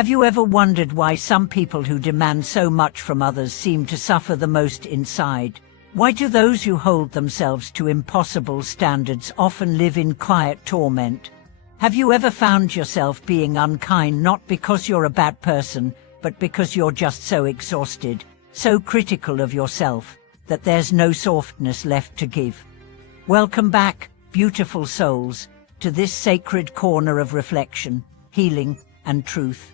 Have you ever wondered why some people who demand so much from others seem to suffer the most inside? Why do those who hold themselves to impossible standards often live in quiet torment? Have you ever found yourself being unkind not because you're a bad person, but because you're just so exhausted, so critical of yourself, that there's no softness left to give? Welcome back, beautiful souls, to this sacred corner of reflection, healing, and truth.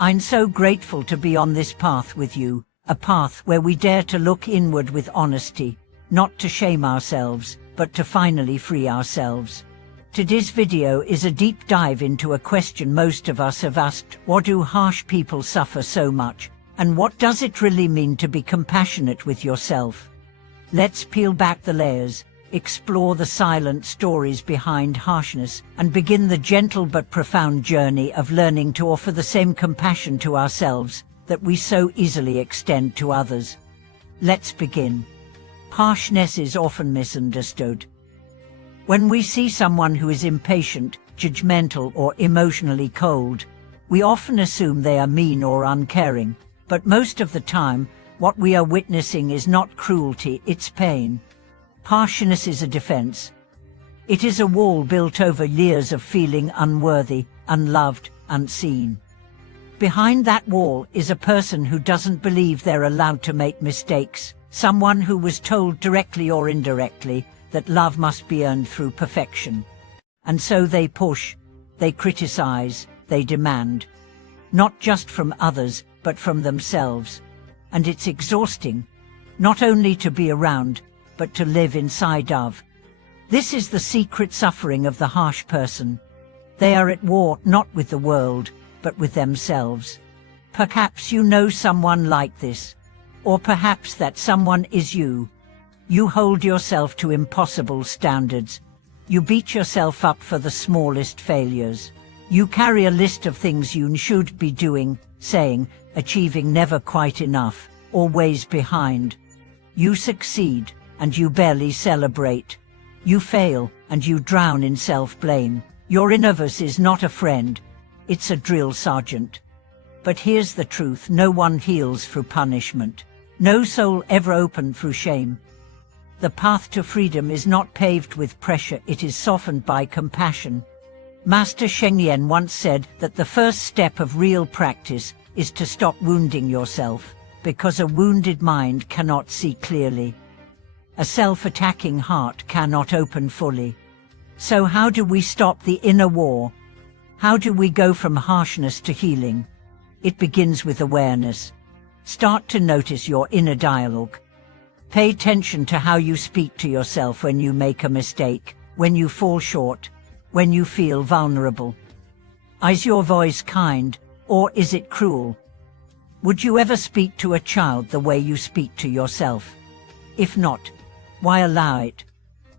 I'm so grateful to be on this path with you, a path where we dare to look inward with honesty, not to shame ourselves, but to finally free ourselves. Today's video is a deep dive into a question most of us have asked: why do harsh people suffer so much? And what does it really mean to be compassionate with yourself? Let's peel back the layers, explore the silent stories behind harshness, and begin the gentle but profound journey of learning to offer the same compassion to ourselves that we so easily extend to others. Let's begin. Harshness is often misunderstood. When we see someone who is impatient, judgmental, or emotionally cold, we often assume they are mean or uncaring, but most of the time, what we are witnessing is not cruelty, it's pain. Harshness is a defense. It is a wall built over years of feeling unworthy, unloved, unseen. Behind that wall is a person who doesn't believe they're allowed to make mistakes, someone who was told directly or indirectly that love must be earned through perfection. And so they push, they criticize, they demand, not just from others, but from themselves. And it's exhausting, not only to be around, but to live inside of. This is the secret suffering of the harsh person. They are at war not with the world, but with themselves. Perhaps you know someone like this, or perhaps that someone is you. You hold yourself to impossible standards. You beat yourself up for the smallest failures. You carry a list of things you should be doing, saying, achieving, never quite enough, always behind. You succeed, and you barely celebrate. You fail, and you drown in self-blame. Your inner voice is not a friend, it's a drill sergeant. But here's the truth: no one heals through punishment. No soul ever opened through shame. The path to freedom is not paved with pressure, it is softened by compassion. Master Sheng Yen once said that the first step of real practice is to stop wounding yourself, because a wounded mind cannot see clearly. A self-attacking heart cannot open fully. So how do we stop the inner war? How do we go from harshness to healing? It begins with awareness. Start to notice your inner dialogue. Pay attention to how you speak to yourself when you make a mistake, when you fall short, when you feel vulnerable. Is your voice kind, or is it cruel? Would you ever speak to a child the way you speak to yourself? If not, why allow it?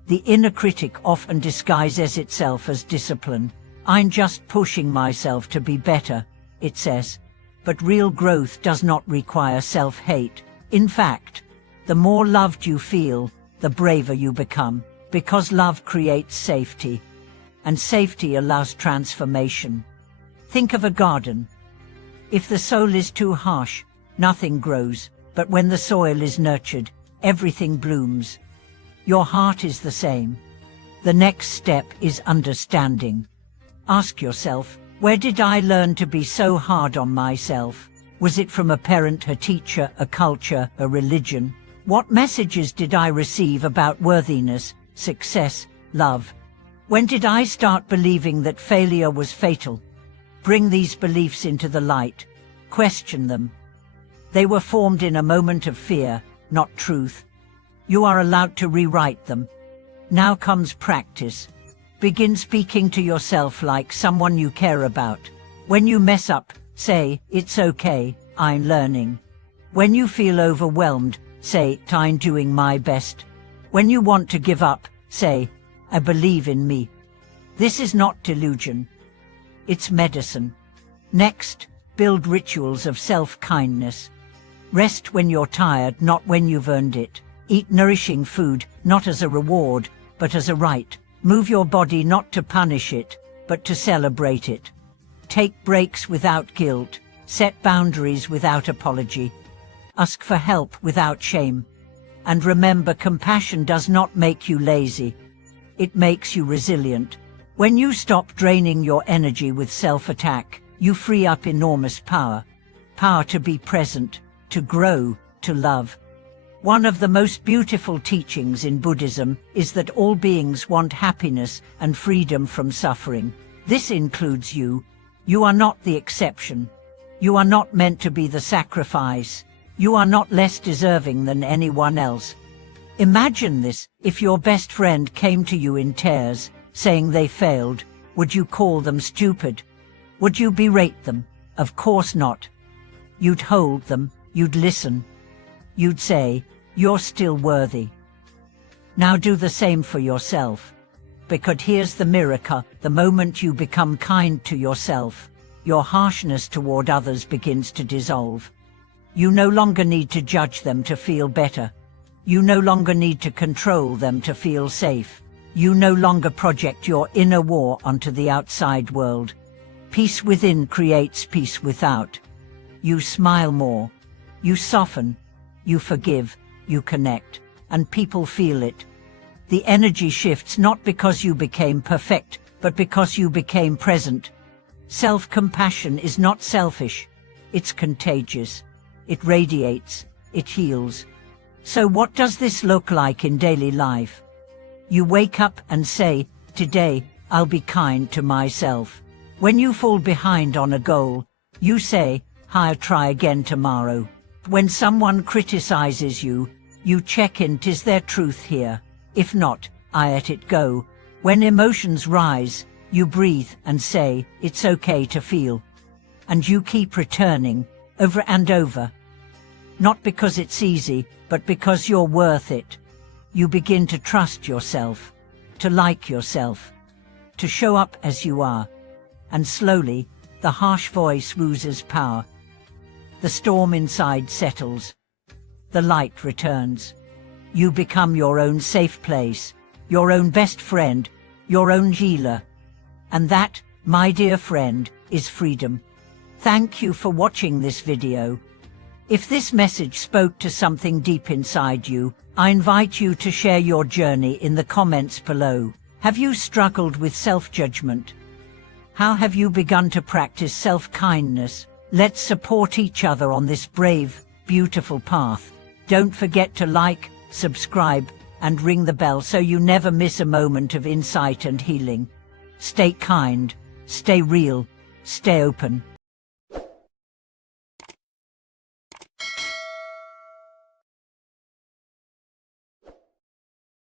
The inner critic often disguises itself as discipline. I'm just pushing myself to be better, it says. But real growth does not require self-hate. In fact, the more loved you feel, the braver you become, because love creates safety, and safety allows transformation. Think of a garden. If the soil is too harsh, nothing grows, but when the soil is nurtured, everything blooms. Your heart is the same. The next step is understanding. Ask yourself, where did I learn to be so hard on myself? Was it from a parent, a teacher, a culture, a religion? What messages did I receive about worthiness, success, love? When did I start believing that failure was fatal? Bring these beliefs into the light. Question them. They were formed in a moment of fear, not truth. You are allowed to rewrite them. Now comes practice. Begin speaking to yourself like someone you care about. When you mess up, say, "It's okay, I'm learning." When you feel overwhelmed, say, "I'm doing my best." When you want to give up, say, "I believe in me." This is not delusion. It's medicine. Next, build rituals of self-kindness. Rest when you're tired, not when you've earned it. Eat nourishing food, not as a reward, but as a right. Move your body not to punish it, but to celebrate it. Take breaks without guilt. Set boundaries without apology. Ask for help without shame. And remember, compassion does not make you lazy. It makes you resilient. When you stop draining your energy with self-attack, you free up enormous power. Power to be present, to grow, to love. One of the most beautiful teachings in Buddhism is that all beings want happiness and freedom from suffering. This includes you. You are not the exception. You are not meant to be the sacrifice. You are not less deserving than anyone else. Imagine this: if your best friend came to you in tears, saying they failed, would you call them stupid? Would you berate them? Of course not. You'd hold them, you'd listen. You'd say, "You're still worthy." Now do the same for yourself. Because here's the miracle: the moment you become kind to yourself, your harshness toward others begins to dissolve. You no longer need to judge them to feel better. You no longer need to control them to feel safe. You no longer project your inner war onto the outside world. Peace within creates peace without. You smile more. You soften. You forgive. You connect. And people feel it. The energy shifts not because you became perfect, but because you became present. Self-compassion is not selfish. It's contagious. It radiates. It heals. So what does this look like in daily life? You wake up and say, "Today, I'll be kind to myself." When you fall behind on a goal, you say, "I'll try again tomorrow." When someone criticizes you, you check in: is there truth here? If not, I let it go. When emotions rise, you breathe and say, "It's okay to feel." And you keep returning, over and over. Not because it's easy, but because you're worth it. You begin to trust yourself, to like yourself, to show up as you are. And slowly, the harsh voice loses power. The storm inside settles. The light returns. You become your own safe place, your own best friend, your own healer. And that, my dear friend, is freedom. Thank you for watching this video. If this message spoke to something deep inside you, I invite you to share your journey in the comments below. Have you struggled with self-judgment? How have you begun to practice self-kindness? Let's support each other on this brave, beautiful path. Don't forget to like, subscribe, and ring the bell so you never miss a moment of insight and healing. Stay kind, stay real, stay open.